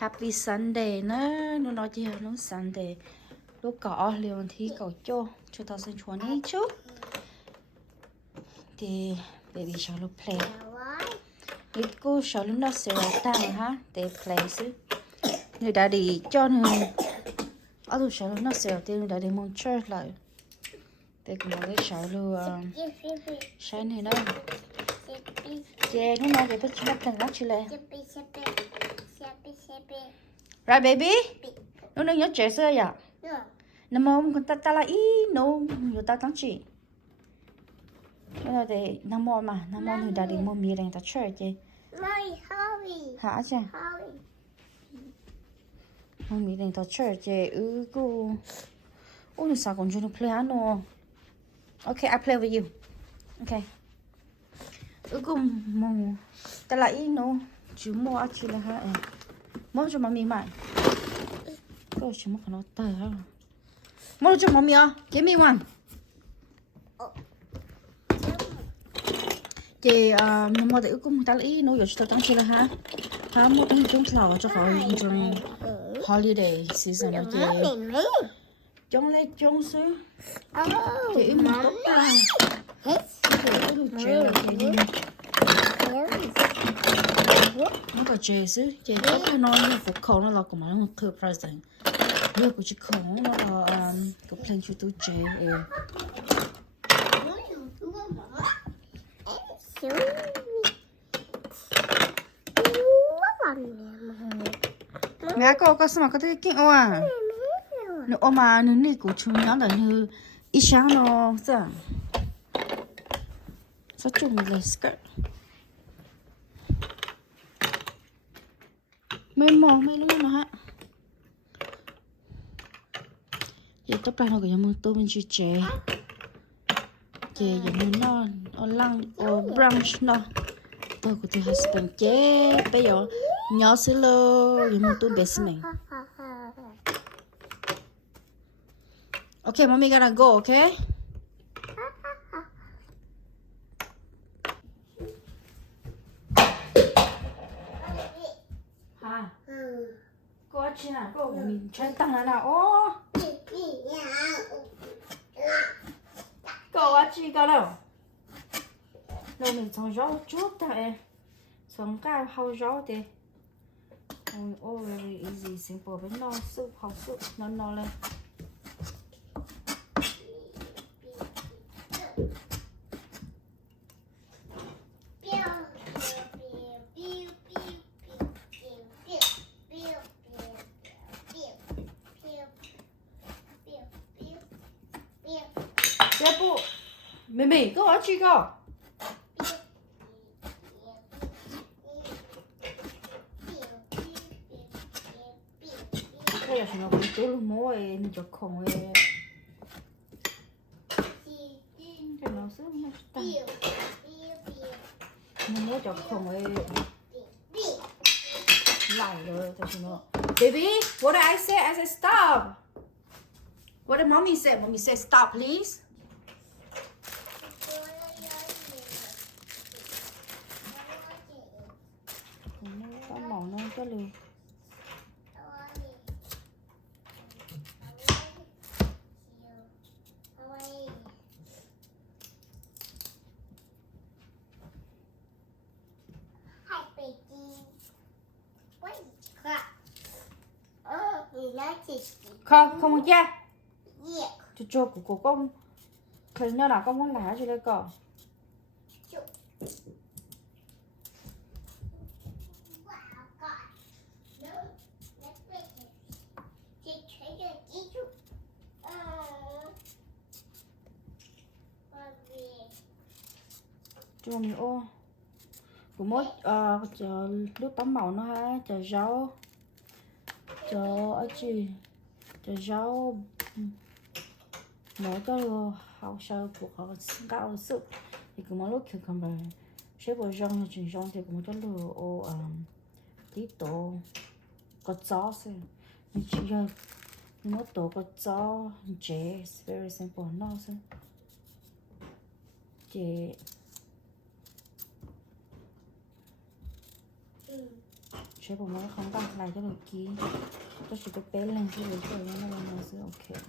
Happy Sunday nó nói gì nó Sunday lúc có liền thì cậu cho 2022 thì baby shall play ít cô shall nó sẽ tăng ha để play xí người đã đi cho người ở đâu shall nó sẽ thì người đã đi mong chơi lại để cũng nói shall luôn sáng này nó yeah nó nói về tất cả các ngắt chứ lại right baby nó nhớ trẻ xưa vậy nằm mong con ta là ý nó nhiều ta tăng chỉ nó là để nằm mong mà nằm mong người ta đi mua mì lên ta chơi chứ hả chứ mua mì lên ta chơi chứ cô ôi sao còn chưa play ano okay I play with you okay cô mong ta là ý nó chú mua ăn chỉ là hả mua cho mami mà cô chỉ mua cái nó tay hả mua cho mami à give me one chị mua để cũng ta lấy nó giờ tăng chỉ là ha mua cái trong lò cho họ trong holiday season rồi chị trong lấy trong số chị mua tốt ra nó có chế chứ chị có cái nói như phục khẩu nó là của nó một thừa present giờ của chị khẩu nó là có plan cho tôi chế mẹ có sao mà có thể kinh à nó mà nó này của chúng nó là như ít sáng nó sao sao chung lấy skirt mấy món mấy lúc nó hả vậy tất cả nó có những món tôi mình chưa chế chế những món nó lăng brunch nó tôi có thể husband chế bây giờ nhỏ xíu lơ những món tôi best mình okay mommy gotta go okay cô chị nào cô mình chơi tăng là nào ô cô chị có đâu đâu mình xong gió chút thôi xong cái hao gió thì oh very easy simple với no soup hao soup no lên不，妹妹，跟我去个。这有什么？我都摸诶，你就空诶。这老师没打。你摸就空诶。来了，这什么 ？Baby, what did I say? I said stop. What did mommy say? Mommy said stop, please. Nó có lười không cha cho của con hình như là con muốn lá cho đây cỏ cho mình ô của mốt chờ lúc tắm màu nó ha chờ rau chờ ở chị chờ rau mỗi cái hậu sau của họ cao sức thì cũng mỗi lúc kiểu cầm bài xếp vào rong chuyển rong thì cũng cho lừa ô tí tổ có gió xem mình chỉ giờ nó tổ có gió chế very simple nó xem chế chế của nó không tăng lại cho được ký tôi chỉ có bé lên cái rồi nó sẽ ok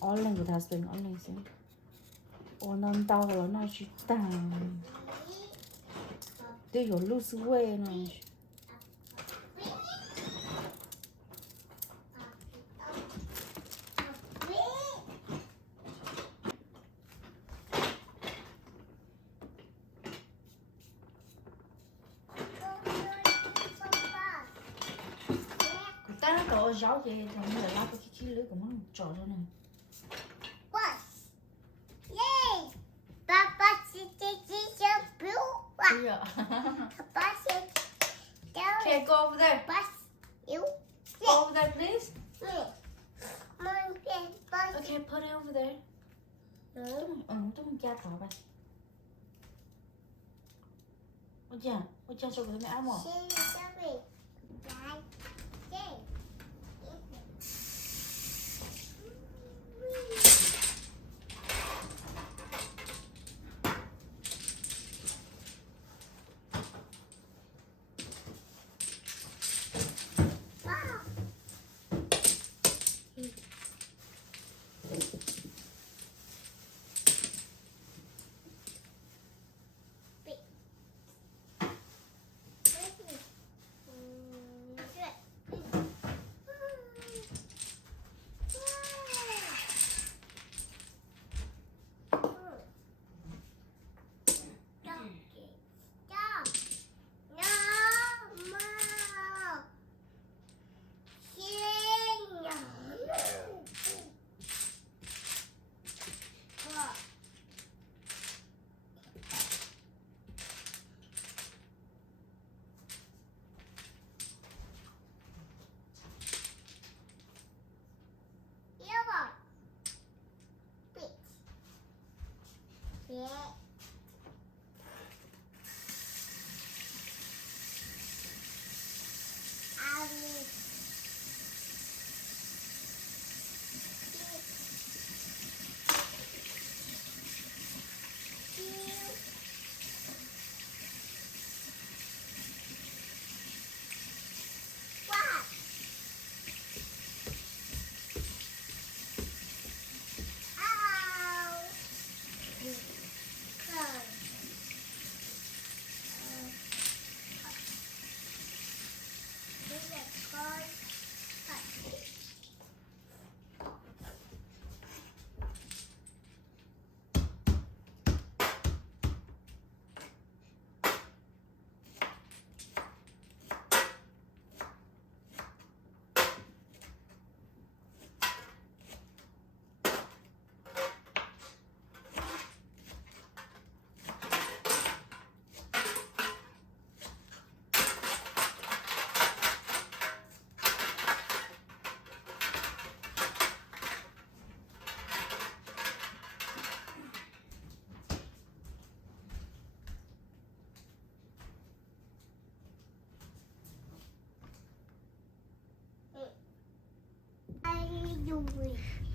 all lên của ta sẽ all lên sẽ ô nó tao rồi nó chỉ tăng tôi有 lose weight 呢。但是搞绕的，他们来拉不起那个嘛，找着呢。对呀。Okay, go over there. Go over there, please. Okay, put it over there. tôi không cha thở vậy. Ôi cha cho cái mẹ áo mỏ.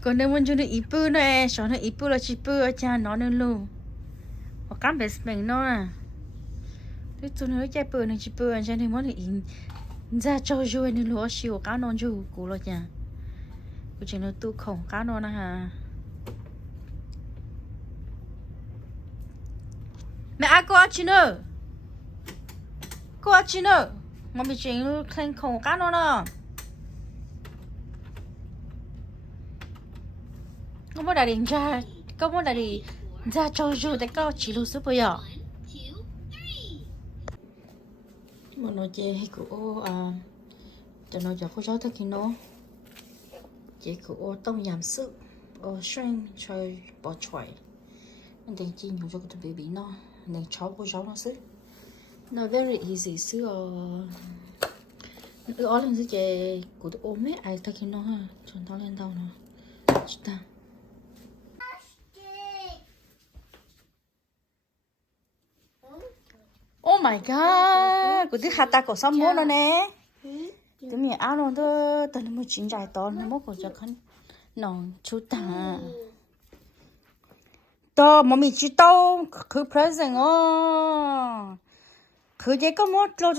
Còn nếu muốn cho nó ít bự nữa, cho nó ít bự là chỉ bự ở cha nó nữa luôn. Và cắm bể mình nó à. Thế tôi nói chạy bự này chỉ bự ở cha nên muốn thì ra cho vui nữa luôn, xíu cá non chú cũ rồi cha. Cô chỉ nó tu khổng cá non à hả? Mẹ ai cô ăn chi nữa? Cô ăn chi nữa? Mà bị chuyện nó khen khổng cá non à? có một đại ra có một đại ra cho dù để có chỉ lưu số bây giờ mà nó chơi của cho nó cho cô cháu thật nó chơi của tông yam sữa shrimp chơi bò choy nên để chi dùng cho cái baby nó nên cháu cô cháu nó sữa nó very easy sữa ở lên sữa chơi của tôi ôm ấy ai thật nó ha chọn tao lên tao nó ta oh my god, cái thứ hạt ta có sao mua nó nè, cái miếng áo nó tôi tao nó mới chín dài to nó mới có cho khăn nòng chú ta, to mà mình chỉ tao cứ present cứ vậy có một lo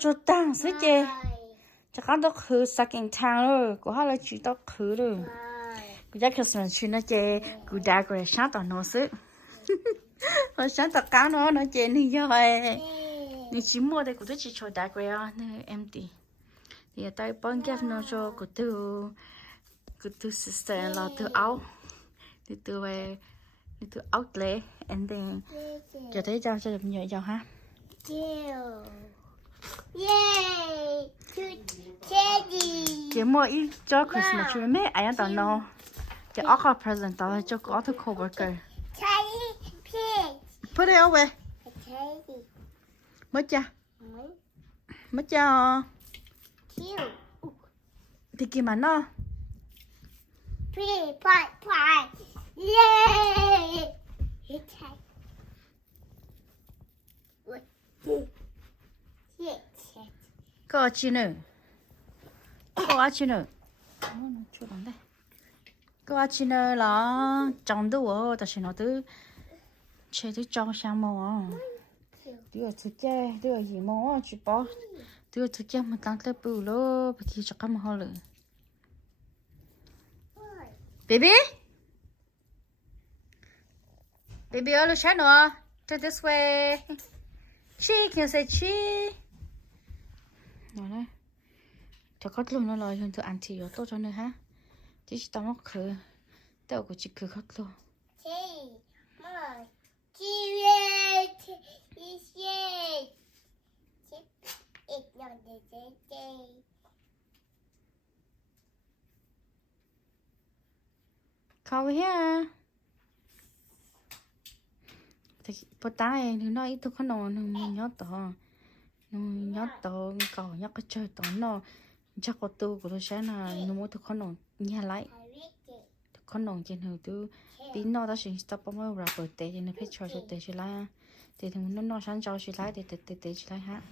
cho ta, xí chứ. chắc chắn đó khử second town rồi của họ là chỉ đó khử rồi cứ chắc Christmas tree nó chơi cứ đa cái sáng tao nó sức rồi sáng tao cá nó chơi như vậy你chỉ mua đây cũng chỉ cho đa cái à nè em thì tại bọn ghép nó cho của từ sister là từ áo từ về từ outlet and then cho thấy cho được nhiều cho ha Yay! Teddy! chỉ mua ít cho Christmas tree mấy ai tao nó chỉ offer present tao cho có thứ coworker Teddy pig! put it away Teddy. mất chưa Cute. thì kia mà nó Pig, pie. Yay! có chi nữa có chi nữa chú đóng đây có chi nữa là trong đồ ta xin nó từ chơi từ trong sang màu đưa thứ chơi đưa gì màu chú bỏ đưa thứ chơi mà tăng tới bự lo bởi vì cho các màu rồi baby all the nữa turn this way chi can say chi nó này cho có luôn nó lời hơn từ ăn thì tốt cho nữa ha chỉ tao nó khử tao cũng chỉ khử khát luôn Come here. Thì bữa tay thì nó ít thôi nó nhớ tao cầu nhớ cái chơi tao nó chắc có tu của tôi sẽ là nó muốn thôi nó nhà lại con nó trên hồi tu pin nó đã xin stop bao ra bữa tết trên picture cho tết chỉ lại thì thằng nó sáng cho chỉ lại tết chỉ lại ha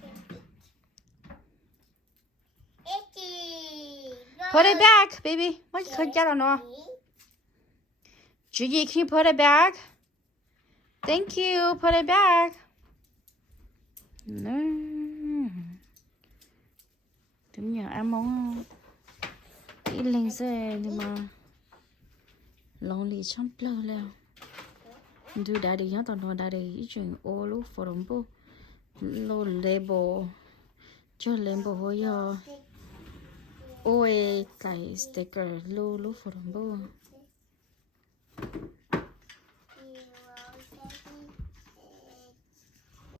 put it back baby what you could get on nó Gigi, can you put it back? Thank you. Put it back. No. Đúng nhờ em muốn đi lên xe nhưng mà lòng lì trong plơ leo. Du đã đi nhớ tao đã đi chuyện ô lúc phổ đồng bố lô label cho label hồi giờ ôi cái sticker lô lúc phổ đồng bố